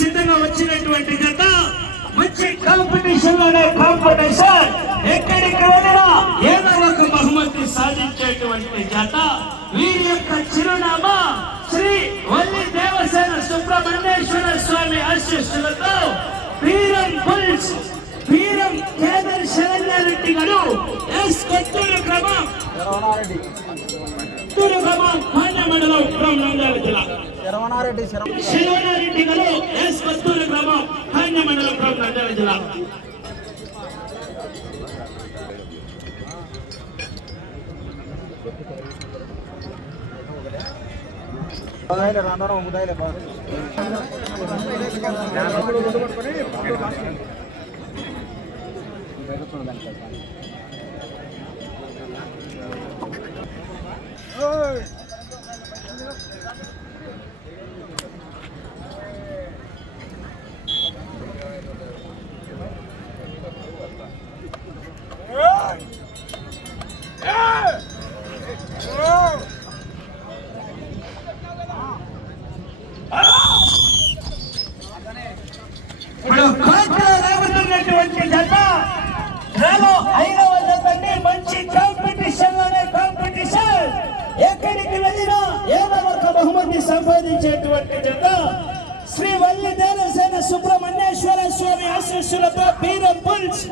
సిద్ధంగా వచ్చినటువంటి జత మంచి కాంపిటీషన్ ఎక్కడికి వెళ్ళినా ఏదో ఒక బహుమతి సాధించేటువంటి జత. వీరి యొక్క చిరునామా శ్రీ వల్లి దేవసేన సుబ్రహ్మణ్యేశ్వర స్వామి ఆశీస్సులతో వీరం పుల్స్ వీరం కేదర్ శరణ్యారెడ్డి గారు ఎస్ కొత్తూరు గ్రామం మండలం నంద్యాల జిల్లా. శివనారెడ్డి గారు ఎస్ కొత్తూరు గ్రామం మండలం నంద్యాల జిల్లా. మంచి కాంపిటీషన్ లోనే కాంపిటీషన్ ఎక్కడికి వెళ్ళినా ఏదో ఒక బహుమతి సంపాదించేటువంటి జత శ్రీ వల్లి దేవసేన సుబ్రహ్మణ్యేశ్వర స్వామి ఆశీస్సులతో వీరం పుల్స్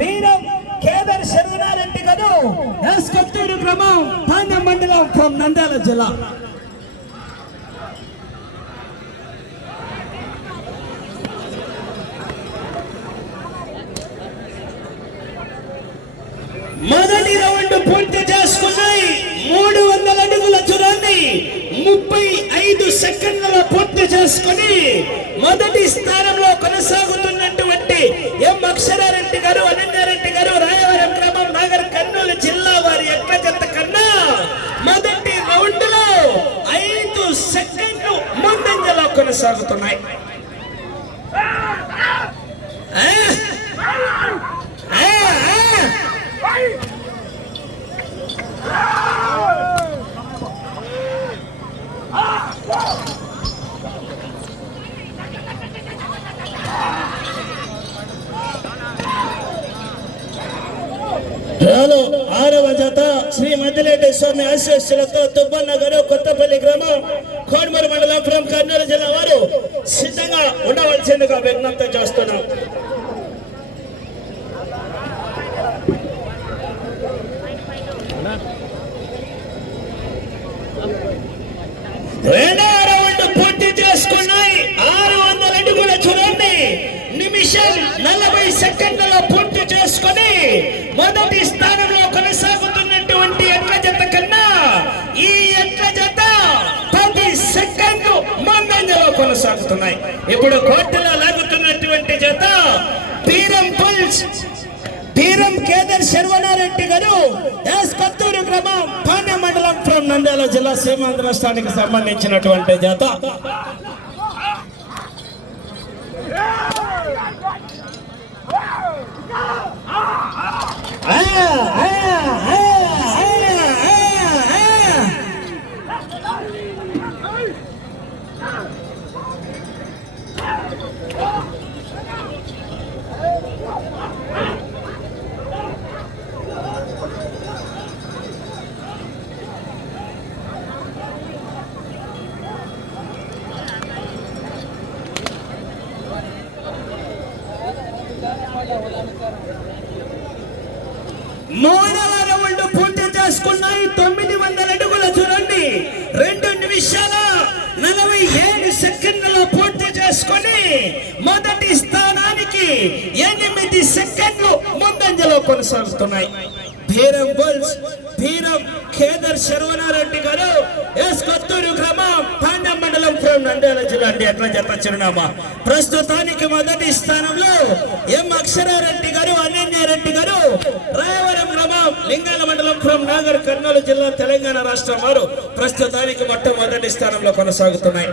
వీరం కేదర్ శరణారెడ్డి గారు ఎస్ కొత్తూరు గ్రామం పాండ్యం మండలం ఫ్రమ్ నంద్యాల జిల్లా. మొదటి రౌండ్ పూర్తి చేసుకున్నాయి. 300 అడుగుల దూరాన్ని 35 సెకండ్లలో పూర్తి చేసుకుని మొదటి స్థానంలో కొనసాగుతున్నటువంటి ఎం అక్షరారెడ్డి గారు అనన్యారెడ్డి గారు రాయవరం గ్రామం నాగర్ కర్నూలు జిల్లా వారి యొక్క జత కన్నా మొదటి రౌండ్ లో 5 సెకండ్లు ముందంజలో కొనసాగుతున్నాయి. ఆరవ జత శ్రీ మద్దిలేటి స్వామి ఆశీస్సులతో తుబ్బన్న గారు కొత్తపల్లి గ్రామం కోడమూరు మండలం ఫ్రమ్ కర్నూలు జిల్లా వారు సిద్ధంగా ఉండవలసిందిగా విజ్ఞప్తి చేస్తున్నాం. రెండవ రౌండ్ పూర్తి చేసుకున్నాయి. 600 అడుగుల చూడండి నిమిషం 40 సెకండ్లలో పూర్తి చేసుకుని మొదటి స్థానంలో కొనసాగుతున్నటువంటి ఎట్ల జత కన్నా ఈ ఎట్ల జత 10 సెకండ్లు ముందంజలో కొనసాగుతున్నాయి. ఇప్పుడు కోర్టులో లాగుతున్నటువంటి జత వీరం పుల్స్ వీరం కేదర్ శర్వనారెడ్డి గారు ఎస్ కొత్తూరు గ్రామం పాండ్యం మండలం ఫ్రమ్ నంద్యాల జిల్లా సీమాంధ్ర రాష్ట్రానికి సంబంధించినటువంటి జత. మూడవ రౌండ్ పూర్తి చేసుకున్నాయి. 900 అడుగుల చూడండి 2 నిమిషాల 47 సెకండ్లలో పూర్తి చేసుకొని మొదటి స్థానానికి 8 సెకండ్లు ముందంజలో కొనసాగుతున్నాయి. వీరం బుల్స్ వీరం కేదర్ శర్వనారెడ్డి గారు ఎస్ కొత్తూరు గ్రామం పాండ్యం మండలం ఫ్రమ్ నంద్యాల జిల్లా. ఎట్లా జత చిరునామా ప్రస్తుతానికి మొదటి స్థానంలో ఎం అక్షరారెడ్డి గారు అనన్యారెడ్డి గారు రాయవరం గ్రామం లింగాల మండలం ఫ్రమ్ నాగర్ కర్నూలు జిల్లా తెలంగాణ రాష్ట్రం వారు ప్రస్తుతానికి మొట్టమొదటి స్థానంలో కొనసాగుతున్నాయి.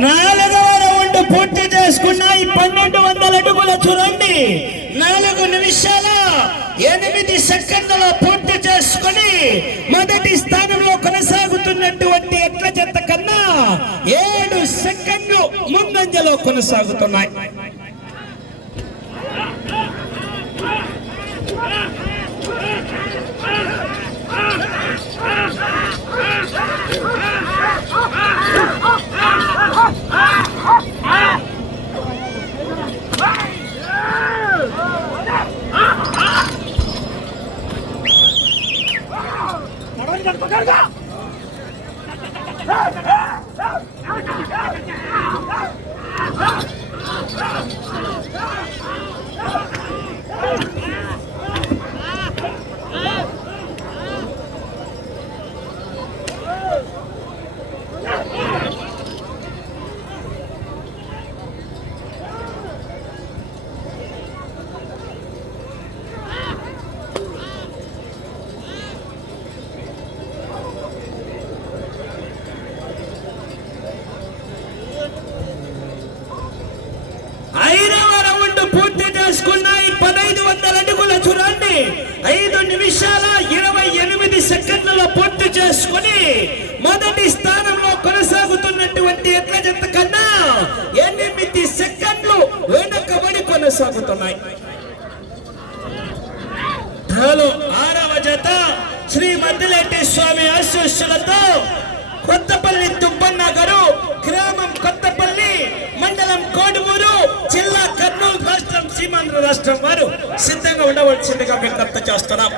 4వ రౌండ్ పూర్తి చేసుకున్నాయి. 1200 అడుగుల చూడండి 4 నిమిషాల 8 సెకండ్ల పూర్తి చేసుకుని మొదటి స్థానంలో కొనసాగుతున్నటువంటి ఎట్ల జత కన్నా 7 సెకండ్లు ముందంజలో కొనసాగుతున్నాయి. పూర్తి చేసుకున్నాయి. 1500 అడుగుల చూడండి 5 నిమిషాల 28 సెకండ్లలో పూర్తి చేసుకుని మొదటి స్థానంలో కొనసాగుతున్నటువంటి ఎట్ల జత కన్నా 8 సెకండ్లు వెనుకబడి కొనసాగుతున్నాయి. 6వ జత శ్రీ మద్దిలేటి స్వామి ఆశీస్సులతో కొత్తపల్లి తుబ్బన్న గారు, గ్రామం కొత్తపల్లి, మండలం కోడుమూరు, జిల్లా కర్నూలు, రాష్ట్రం సీమాంధ్ర రాష్ట్రం వారు సిద్ధంగా ఉండవలసిందిగా విజ్ఞప్తి చేస్తున్నాం.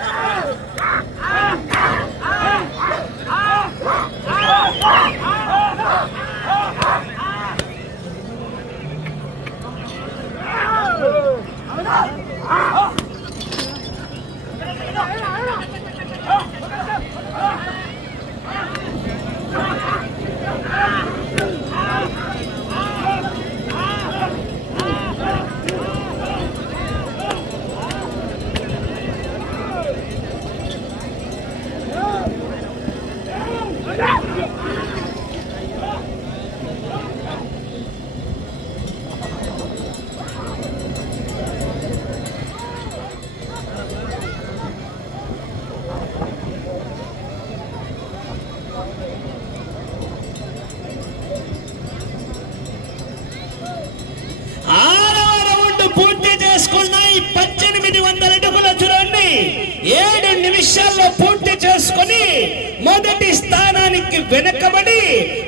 పూర్తి చేసుకున్నాయి. 1800 అడుగుల చూడండి 7 నిమిషాల్లో పూర్తి చేసుకుని మొదటి స్థానానికి వెనకబడి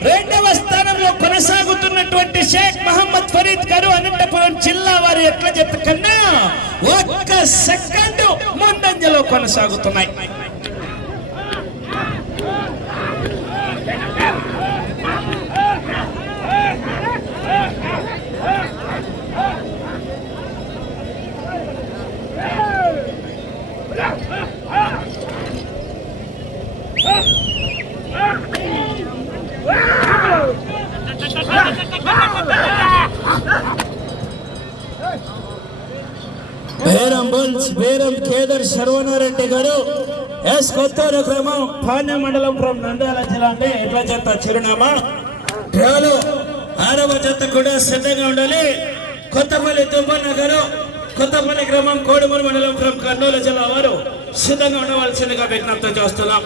2వ స్థానంలో కొనసాగుతున్నటువంటి షేక్ మహమ్మద్ ఫరీద్ గారు అనంతపురం జిల్లా వారి ఎట్ల జత కన్నా 1 సెకండ్ ముందంజలో కొనసాగుతున్నాయి. బేరం కేదర్ శర్వనారెడ్డి గారు, ఎస్ కొత్తూరు గ్రామం, పాణ్యం మండలం, ఫ్రం నంద్యాల జిల్లా అండి. ఎట్ల జత చిరునామా 6వ జత కూడా సిద్ధంగా ఉండాలి. కొత్తపల్లి తుబ్బన్న గారు, కొత్తపల్లి గ్రామం, కోడుమూరు మండలం, ఫ్రం కర్నూలు జిల్లా వారు సిద్ధంగా ఉండవలసిందిగా విజ్ఞప్తి చేస్తున్నాం.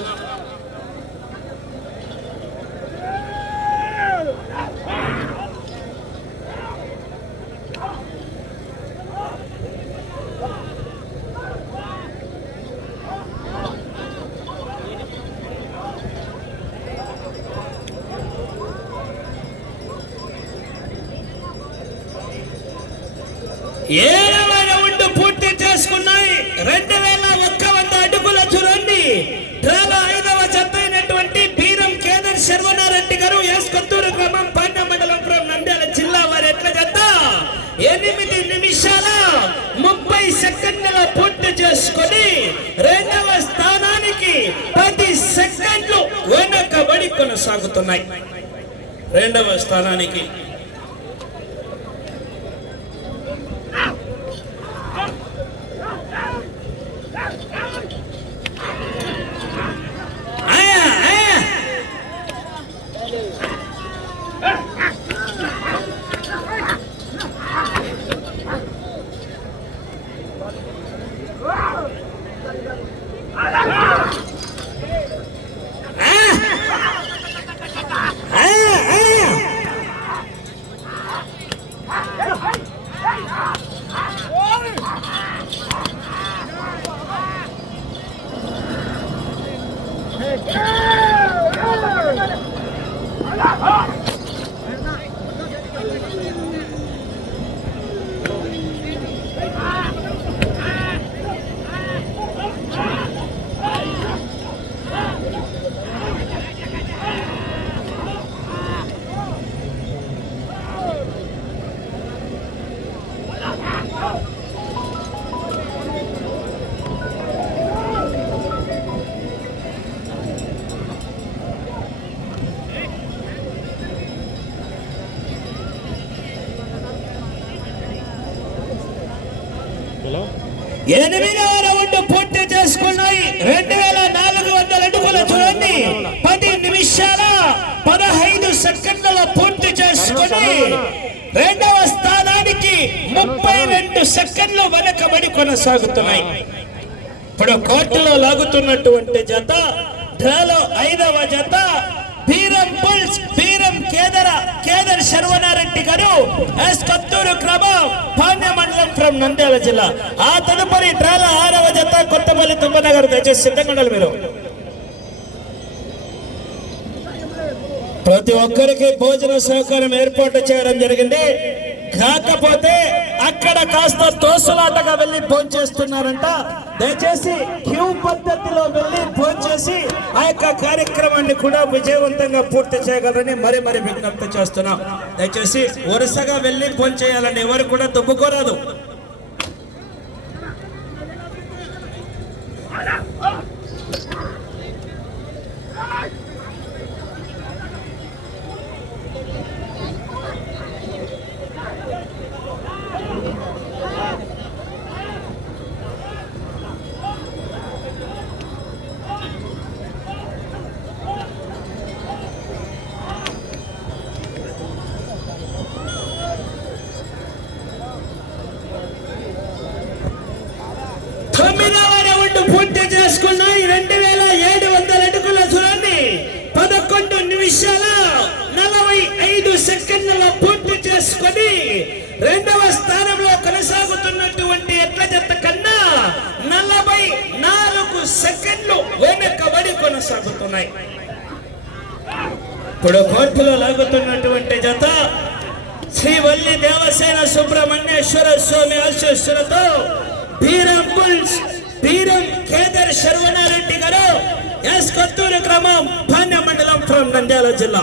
ఏడవ రౌండ్ పూర్తి చేసుకున్నాయి. 2100 అడుగుల చూడండి 5వ జత అయినటువంటి బీరం కేదర్ శర్వనారెడ్డి గారు, ఎస్ కొత్తూరు గ్రామం, పాణ్యం మండలం, ఫ్రం నంద్యాల జిల్లా వారి ఎట్ల జత 8 నిమిషాల 30 సెకండ్ల పూర్తి చేసుకుని 2వ స్థానానికి 10 సెకండ్లు వెనకబడి కొనసాగుతున్నాయి. 2వ స్థానానికి 8వ రౌండ్ పూర్తి చేసుకున్నాయి. 2400 అడుగుల చూడండి 10 నిమిషాల 15 సెకండ్లలో పూర్తి చేసుకుని 2వ స్థానానికి 32 సెకండ్లు వెనకబడి కొనసాగుతున్నాయి. ఇప్పుడు కోర్టులో లాగుతున్నటువంటి జత డ్రాలో 5వ జత బీరం పుల్స్ బీరం కేదర్ శర్వనారెడ్డి గారు కత్తూరు గ్రామం పాణ్య మండలం ఫ్రం నంద్యాల జిల్లా. ఆ తదుపరి డ్రాల 6వ జత కొత్తపల్లి తుమ్మన్న గారు. దయచేసి సిద్ధంగా ఉండాలి. మీరు ప్రతి ఒక్కరికి భోజన సౌకర్యం ఏర్పాటు చేయడం జరిగింది. కాకపోతే అక్కడ కాస్త తోసులాటగా వెళ్ళి భోంచేస్తున్నారంట. దయచేసి క్యూ పద్ధతిలో వెళ్ళి భోంచేసి ఆ యొక్క కార్యక్రమాన్ని కూడా విజయవంతంగా పూర్తి చేయగలరని మరి విజ్ఞప్తి చేస్తున్నాం. దయచేసి వరుసగా వెళ్ళి భోంచేయాలండి, ఎవరు కూడా దుబ్బుకోరాదు. పూర్తి చేసుకున్నాయి. 2700 అడుగుల దూరాన్ని 11 నిమిషాల 45 సెకండ్లలో పూర్తి చేసుకొని 2వ స్థానంలో కొనసాగుతున్నటువంటి ఎట్ల జత కన్నా 44 సెకండ్లు వెనకబడి కొనసాగుతున్నాయి. ఇప్పుడు కోర్టులో లాగుతున్నటువంటి జత శ్రీ వల్లి దేవసేన సుబ్రహ్మణ్యేశ్వర స్వామి ఆశీస్సులతో బీరం పుల్స్ బీరం కేదర్ శర్వనారెడ్డి గారు కత్తూరు గ్రామం పాణ్య మండలం ఫ్రం నంద్యాల జిల్లా.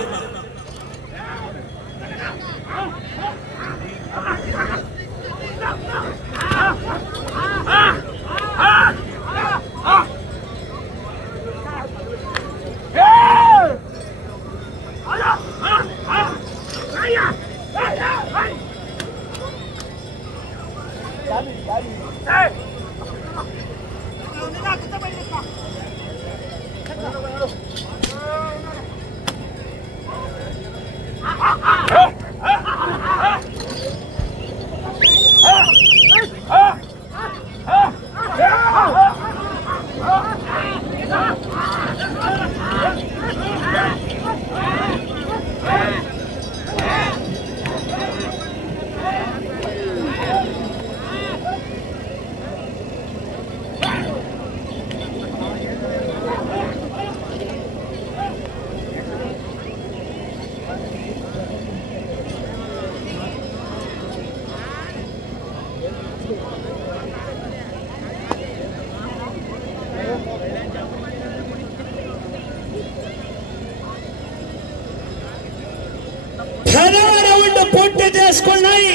పూర్తి చేసుకున్నాయి.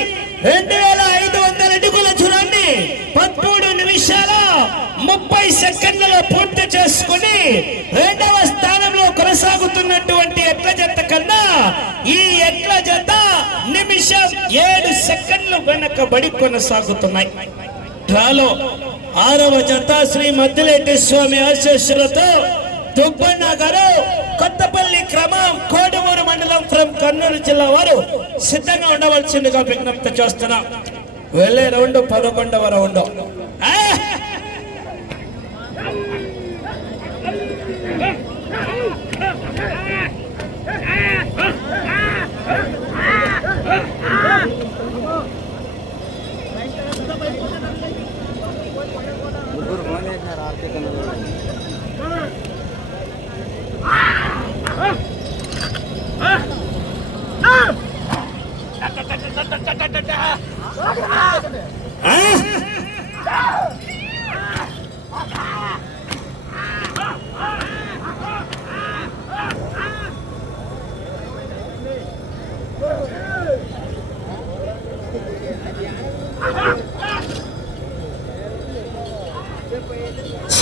2500 అడుగుల దూరాన్ని 13 నిమిషాల 30 సెకండ్లలో పూర్తి చేసుకుని 2వ స్థానంలో కొనసాగుతున్నటువంటి ఎట్ల జత కన్నా ఈ ఎట్ల జత నిమిషం 7 సెకండ్లు వెనకబడి కొనసాగుతున్నాయి. డ్రాలో 6వ జత శ్రీ మద్దిలేటి స్వామి ఆశీస్సులతో దుబ్బన్న గారు కొత్తపల్లి క్రమం కోడమూరు మండలం ఫ్రం కర్నూలు జిల్లా వారు సిద్ధంగా ఉండవలసిందిగా విజ్ఞప్తి చేస్తున్నాం. వెళ్ళే రౌండ్ 11వ రౌండ్.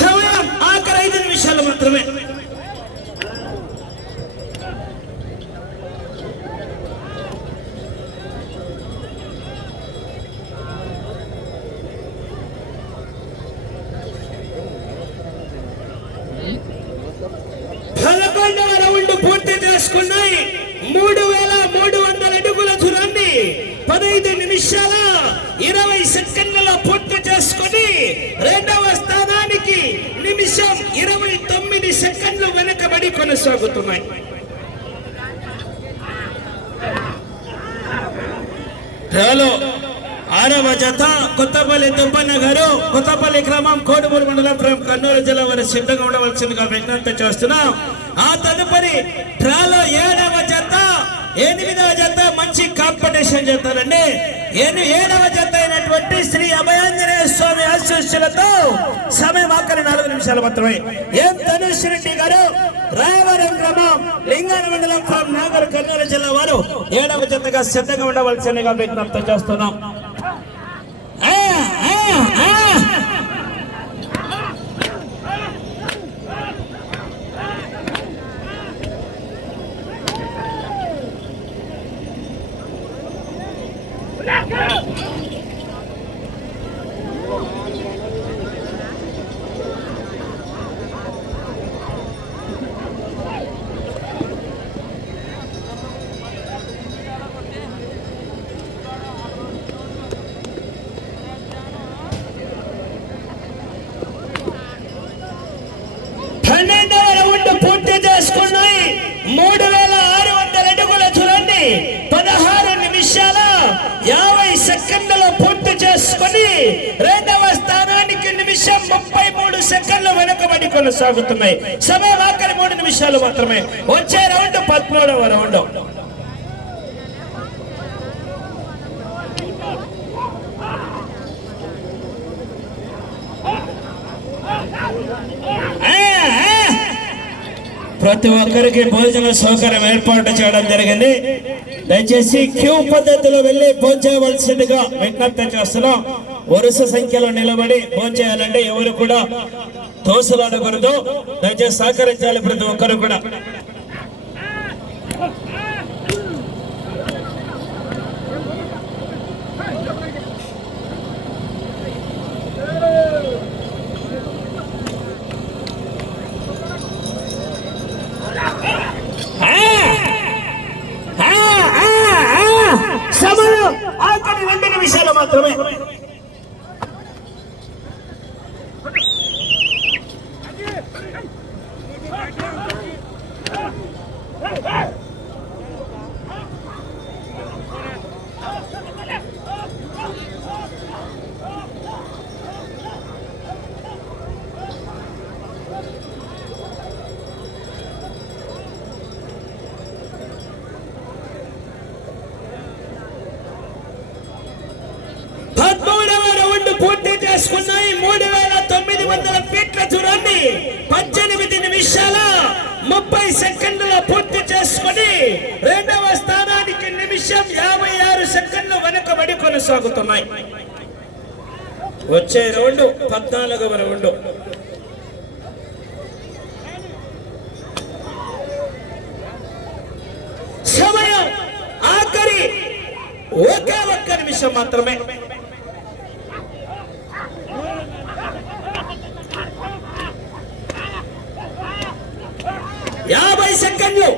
సమయం ఆఖరి 5 నిమిషాలు మాత్రమే. 3300 అడుగుల దూరాన్ని 15 నిమిషాల 20 సెకండ్లలో పూర్తి చేసుకొని రెండవ స్థానానికి నిమిషం 29 సెకండ్లు వెనుకబడి కొనసాగుతున్నాయి. హలో 6వ జత కొత్తపల్లి దుబ్బన్న గారు, కొత్తపల్లి గ్రామం, కోడుమూరు మండలం, కర్నూలు జిల్లా వారి సిద్ధంగా ఉండవలసిందిగా విజ్ఞప్తి చేస్తున్నాం. ఆ తదుపరి డ్రాలో 7వ జత 8వ జత మంచి కాంపిటీషన్ చేస్తారండి. 7వ జత అయినటువంటి శ్రీ అభయాంజనేయ స్వామి ఆశీస్సులతో సమయం ఆఖరి 4 నిమిషాలు మాత్రమే. ఎం ధనుష్ రెడ్డి గారు, రాయవరం గ్రామం, లింగాన మండలం, నాగర్, కర్నూలు జిల్లా వారు 7వ జతగా సిద్ధంగా ఉండవలసిందిగా విజ్ఞప్తి చేస్తున్నాం. పూర్తి చేసుకున్నాయి. 3600 అడుగుల దూరాన్ని 16 నిమిషాల 50 సెకండ్లలో పూర్తి చేసుకుని రెండవ స్థానానికి నిమిషం 33 సెకండ్లు వెనుకబడి కొనసాగుతున్నాయి. సమయం ఆఖరి 3 నిమిషాలు మాత్రమే. వచ్చే రౌండ్ 13వ రౌండ్. ప్రతి ఒక్కరికి భోజన సౌకర్యం ఏర్పాటు చేయడం జరిగింది. దయచేసి క్యూ పద్ధతిలో వెళ్లి భోంచేయవలసిందిగా విజ్ఞప్తి చేస్తున్నాం. వరుస సంఖ్యలో నిలబడి భోంచేయాలంటే ఎవరు కూడా తోసలాడకూడదు. దయచేసి సహకరించాలి ప్రతి ఒక్కరు కూడా. సమయం ఆఖరి 2 నిమిషాలు మాత్రమే. పూర్తి చేసుకున్నాయి. 3900 ఫీట్ల దూరాన్ని 18 నిమిషాల 30 సెకండ్లలో పూర్తి చేసుకుని రెండవ స్థానానికి నిమిషం 56 సెకండ్లు వెనుకబడి కొనసాగుతున్నాయి. వచ్చే రౌండ్ 14వ రౌండ్. సమయం ఆఖరి 1 నిమిషం మాత్రమే. 50 సెకండ్లు.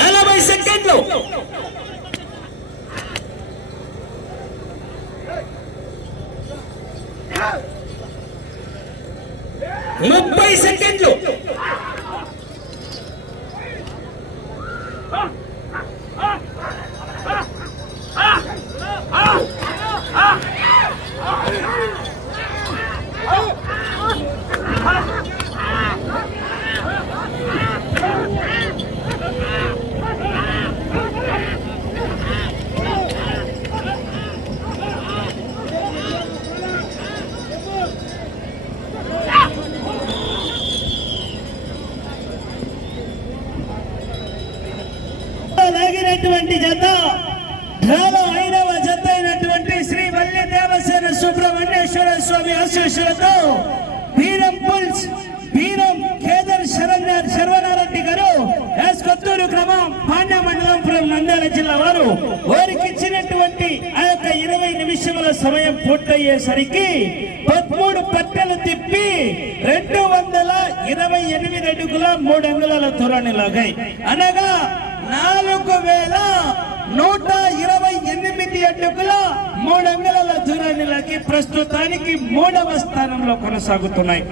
40 సెకండ్లు. 30 సెకండ్లు. 5వ జత అయినటువంటి శ్రీ వల్లి దేవసేన సుబ్రహ్మణ్యేశ్వర స్వామి ఆశీస్సులతో వీరం పుల్స్ వీరం కేదర్ శర్వనారెడ్డి గారు కొత్తూరు గ్రామం, పాండ్య మండలం, నంద్యాల జిల్లా వారు వారికి ఇచ్చినటువంటి ఆ యొక్క 20 నిమిషాలు నిమిషముల సమయం పూర్తయ్యేసరికి 13 పట్టెలు తిప్పి 228 అడుగుల 3 అంగుళాల దూరాన్ని లాగాయి. అనగా 4128 అడుగుల 3 అంగుళాల దూరాన్ని లాగి ప్రస్తుతానికి 3వ స్థానంలో కొనసాగుతున్నాయి.